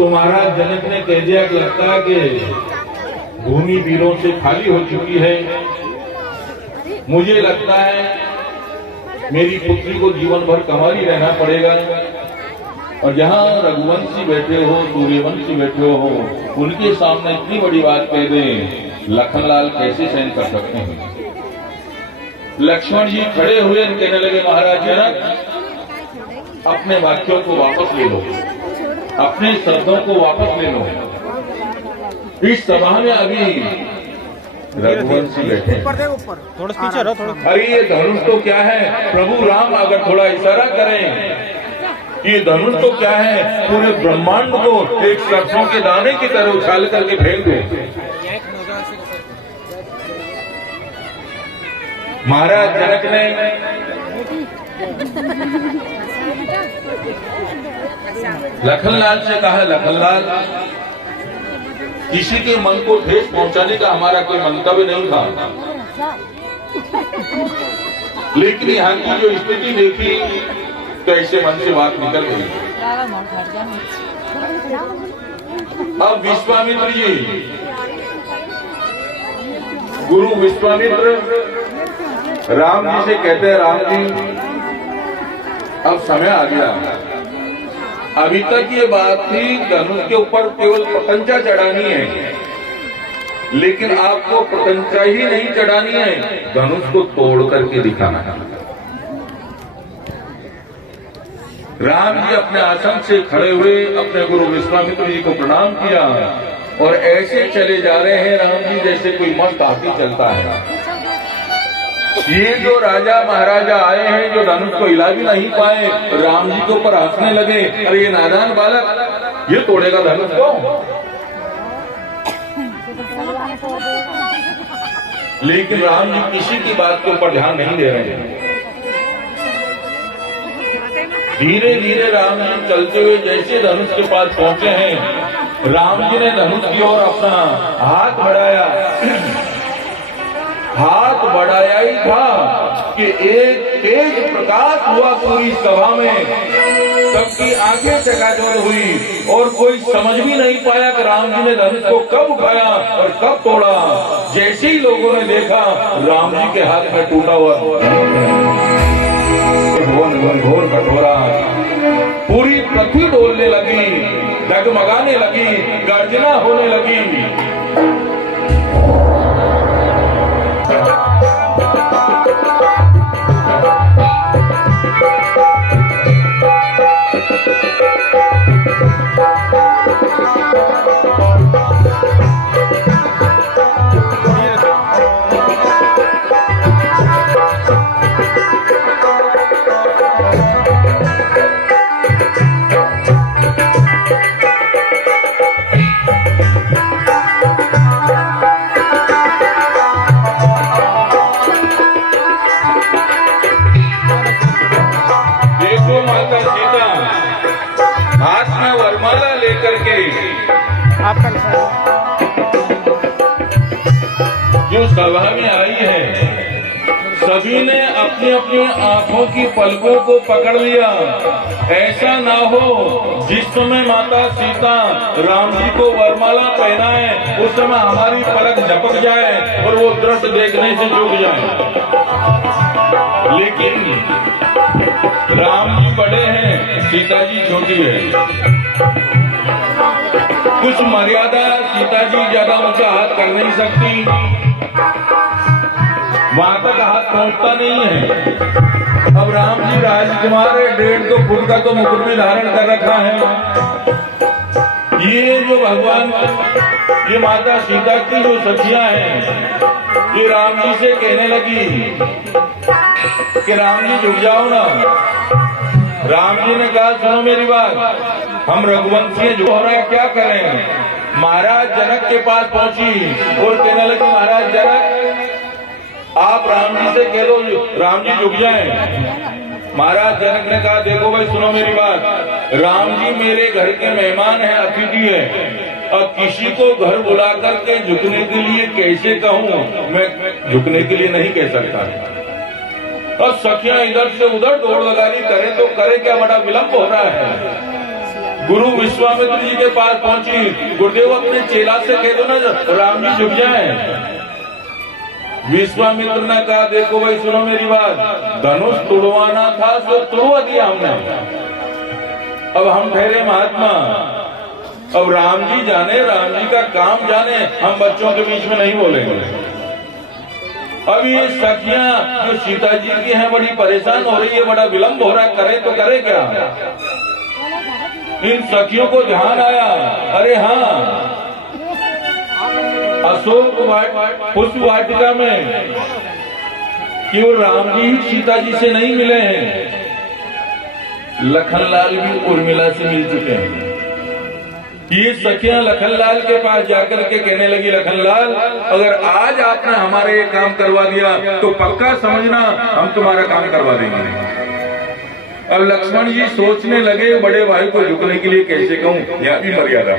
तो महाराज जनक ने कह दिया कि लगता है कि भूमि वीरों से खाली हो चुकी है। मुझे लगता है मेरी पुत्री को जीवन भर कमारी रहना पड़ेगा। और जहाँ रघुवंशी बैठे हो, सूर्यवंशी बैठे हो, उनके सामने इतनी बड़ी बात कह दें, लखनलाल कैसे सहन कर सकते हैं। लक्ष्मण जी खड़े हुए कहने लगे, महाराज जनक अपने वाक्यों को वापस ले लो, अपने शब्दों को वापस ले लो। इस सभा में अभी रघुवंशी बैठे, थोड़ा पीछे रहो, थोड़ा। अरे ये धनुष तो क्या है, प्रभु राम अगर थोड़ा इशारा करें, ये धनुष तो क्या है, पूरे ब्रह्मांड को एक सरसों के दाने की तरह उछाल करके फेंक दो। महाराज जनक ने लखनलाल से कहा, लखनलाल किसी के मन को ठेस पहुंचाने का हमारा कोई मंतव्य नहीं था, लेकिन यहाँ की जो स्थिति देखी तो ऐसे मन से बात निकल गई। अब विश्वामित्र जी, गुरु विश्वामित्र राम जी से कहते हैं, राम जी अब समय आ गया। अभी तक ये बात थी धनुष के ऊपर केवल प्रकंचा चढ़ानी है, लेकिन आपको प्रकंचा ही नहीं चढ़ानी है, धनुष को तोड़ करके दिखाना है। राम जी अपने आसन से खड़े हुए अपने गुरु विश्वामित्र जी को प्रणाम किया और ऐसे चले जा रहे हैं राम जी जैसे कोई मस्त हाथी चलता है। ये जो राजा महाराजा आए हैं जो धनुष को हिला भी नहीं पाए, राम जी के ऊपर हंसने लगे, अरे ये नादान बालक ये तोड़ेगा धनुष को। लेकिन राम जी किसी की बात के ऊपर ध्यान नहीं दे रहे हैं। धीरे धीरे राम जी चलते हुए जैसे धनुष के पास पहुंचे हैं, राम जी ने धनुष की ओर अपना हाथ बढ़ाया। हाथ बढ़ाया ही था कि एक तेज प्रकाश हुआ पूरी सभा में, सबकी आंखें चकाचौंध हुई और कोई समझ भी नहीं पाया कि राम जी ने धनुष को कब उठाया और कब तोड़ा। जैसे ही लोगों ने देखा राम जी के हाथ में टूटा हुआ घोर कठोरा, पूरी पृथ्वी डोलने लगी, डगमगाने लगी, गर्जना होने लगी। हाथ में वरमाला लेकर के जो सभा में आई है, सभी ने अपनी अपनी आंखों की पलकों को पकड़ लिया। ऐसा ना हो जिस समय माता सीता राम जी को वरमाला पहनाए उस समय हमारी पलक झपक जाए और वो दृश्य देखने से चूक जाए। लेकिन राम जी बड़े हैं, सीता जी छोटी है। कुछ मर्यादा, सीता जी ज्यादा ऊंचा हाथ कर नहीं सकती, वहां तक हाथ पहुंचता नहीं है। अब राम जी राजकुमार है, 1.5-2 फुट का तो मुकुट में धारण कर रखा है। ये जो भगवान, ये माता सीता की जो सखियां हैं, ये राम जी से कहने लगी कि राम जी झुक जाओ ना। राम जी ने कहा, सुनो मेरी बात, हम रघुवंशी जो हो रहा है क्या करें। महाराज जनक के पास पहुंची और कहने लगी, महाराज जनक आप राम जी से कह दो राम जी झुक जाएं। महाराज जनक ने कहा, देखो भाई सुनो मेरी बात, राम जी मेरे घर के मेहमान हैं, अतिथि है। अब किसी को घर बुला करके झुकने के लिए कैसे कहूँ, मैं झुकने के लिए नहीं कह सकता। और सखियां इधर से उधर दौड़ लगानी करे तो करे क्या, बड़ा विलंब हो रहा है। गुरु विश्वामित्र जी के पास पहुंची। गुरुदेव अपने चेला से कह दो ना राम जी झुक जाए। विश्वामित्र ने कहा देखो भाई सुनो मेरी बात, धनुष तोड़वाना था तो तोड़वा दिया हमने, अब हम ठहरे महात्मा, अब राम जी जाने, राम जी का काम जाने, हम बच्चों के बीच में नहीं बोलेंगे। अब ये सखियां जो सीता जी की हैं बड़ी परेशान हो रही है, बड़ा विलंब हो रहा है, करे तो करे क्या। इन सखियों को ध्यान आया, अरे हाँ अशोक पुष्प वाटिका में केवल राम जी ही सीता जी से नहीं मिले हैं, लखनलाल भी उर्मिला से मिल चुके हैं। ये सखियां लखनलाल के पास जाकर के कहने लगी, लखनलाल अगर आज आपने हमारे ये काम करवा दिया तो पक्का समझना हम तुम्हारा काम करवा देंगे। अब लक्ष्मण जी सोचने लगे बड़े भाई को झुकने के लिए कैसे कहूं, यह भी मर्यादा,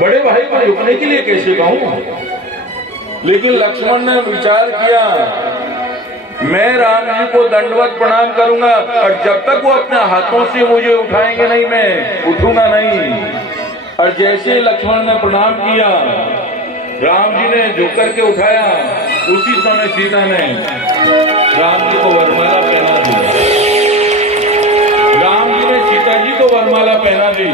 बड़े भाई को झुकने के लिए कैसे कहूं। लेकिन लक्ष्मण ने विचार किया, मैं राम जी को दंडवत प्रणाम करूंगा और जब तक वो अपने हाथों से मुझे उठाएंगे नहीं मैं उठूंगा नहीं। और जैसे लक्ष्मण ने प्रणाम किया, राम जी ने झुक करके उठाया, उसी समय सीता ने राम जी को वरमाला पहना दी। राम जी ने सीता जी को वरमाला पहना दी।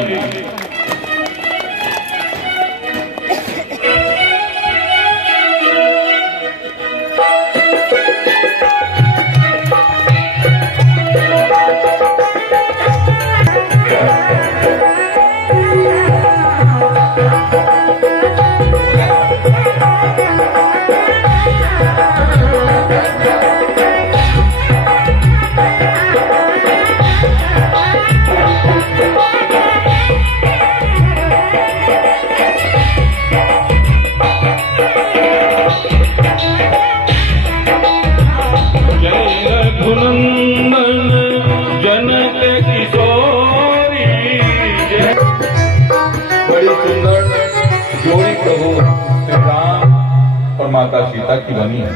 माता सीता की बनी है।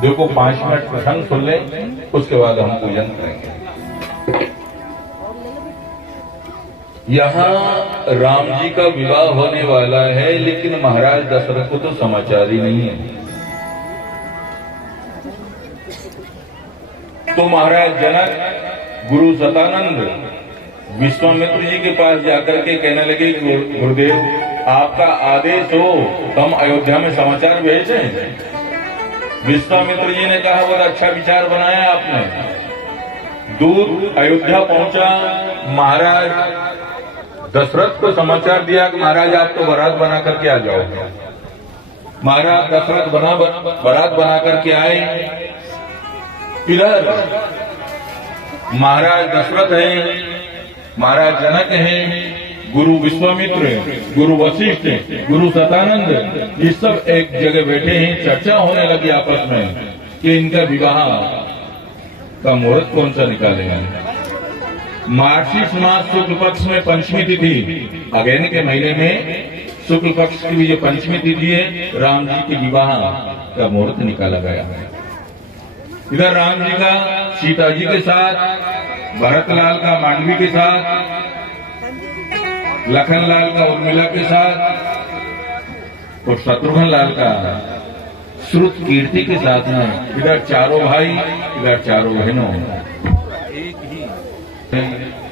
देखो 5 मिनट प्रसंग सुन ले, उसके बाद हम पूजन करेंगे। यहाँ राम जी का विवाह होने वाला है, लेकिन महाराज दशरथ को तो समाचार ही नहीं है। तो महाराज जनक गुरु सतानंद विश्वामित्र जी के पास जाकर के कहने लगे, गुरुदेव आपका आदेश हो तो हम अयोध्या में समाचार भेजें। विश्वामित्र जी ने कहा बहुत अच्छा विचार बनाया आपने। दूत अयोध्या पहुंचा, महाराज दशरथ को समाचार दिया कि महाराज आप तो बारात बना करके आ जाओ। महाराज दशरथ बारात बना करके आए। इधर महाराज दशरथ हैं, महाराज जनक हैं, गुरु विश्वामित्र, गुरु वशिष्ठ, गुरु सतानंद, ये सब एक जगह बैठे हैं। चर्चा होने लगी आपस में कि इनका विवाह का मुहूर्त कौन सा निकालेंगे। मार्गशीर्ष मास शुक्ल पक्ष में पंचमी तिथि, अगैन के महीने में शुक्ल पक्ष की जो पंचमी तिथि है, राम जी के विवाह का मुहूर्त निकाला गया है। इधर राम जी का सीता जी के साथ, भरतलाल का मांडवी के साथ, लखनलाल का उर्मिला के साथ और शत्रुघ्न लाल का श्रुत कीर्ति के साथ में, इधर चारों भाई, इधर चारों बहनों।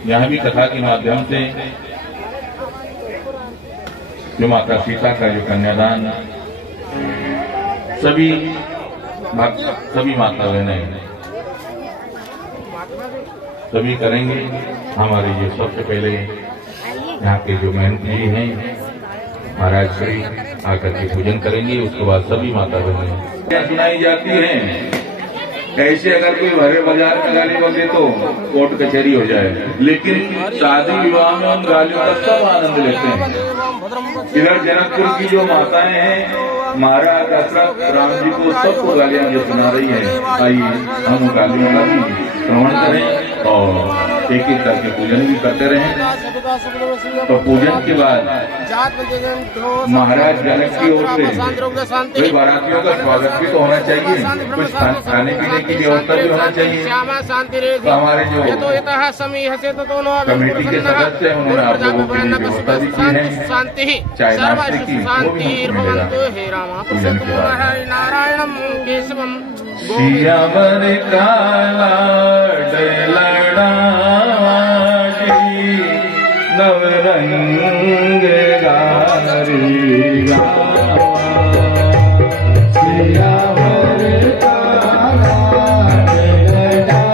यहाँ भी कथा के माध्यम से जो माता सीता का जो कन्यादान सभी माता बहनें सभी करेंगे। हमारे ये सबसे पहले यहाँ के जो महंत जी हैं महाराज श्री आकर के पूजन करेंगे, उसके बाद सभी माता बहनें सुनाई जाती हैं। ऐसे अगर कोई भरे बाजार में गाली बजे तो कोर्ट कचहरी हो जाए, लेकिन शादी विवाह में उन गालियों का सब आनंद लेते हैं। इधर जनकपुर की जो माताएं हैं, महाराज दशरथ राम जी को सबको गालियां जो सुना रही है, आइए हम गालियों का भी श्रवण करें और एक एक करके पूजन भी करते रहें। तो पूजन के बाद महाराज जनक की ओर से भाई बारातियों का स्वागत भी तो होना चाहिए, कुछ खाने पीने की व्यवस्था भी होना चाहिए। तो हमारे जो कमेटी के सदस्य हैं उन्होंने आप लोगों के लिए व्यवस्था भी की है, चाहे नाश्ते की वो भी हमको मिलेगा पूजन के बाद। नारायणम केशवम श्यामर काला डलड़ा नवरंग गारी श्यामर काला डलड़ा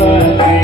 Hare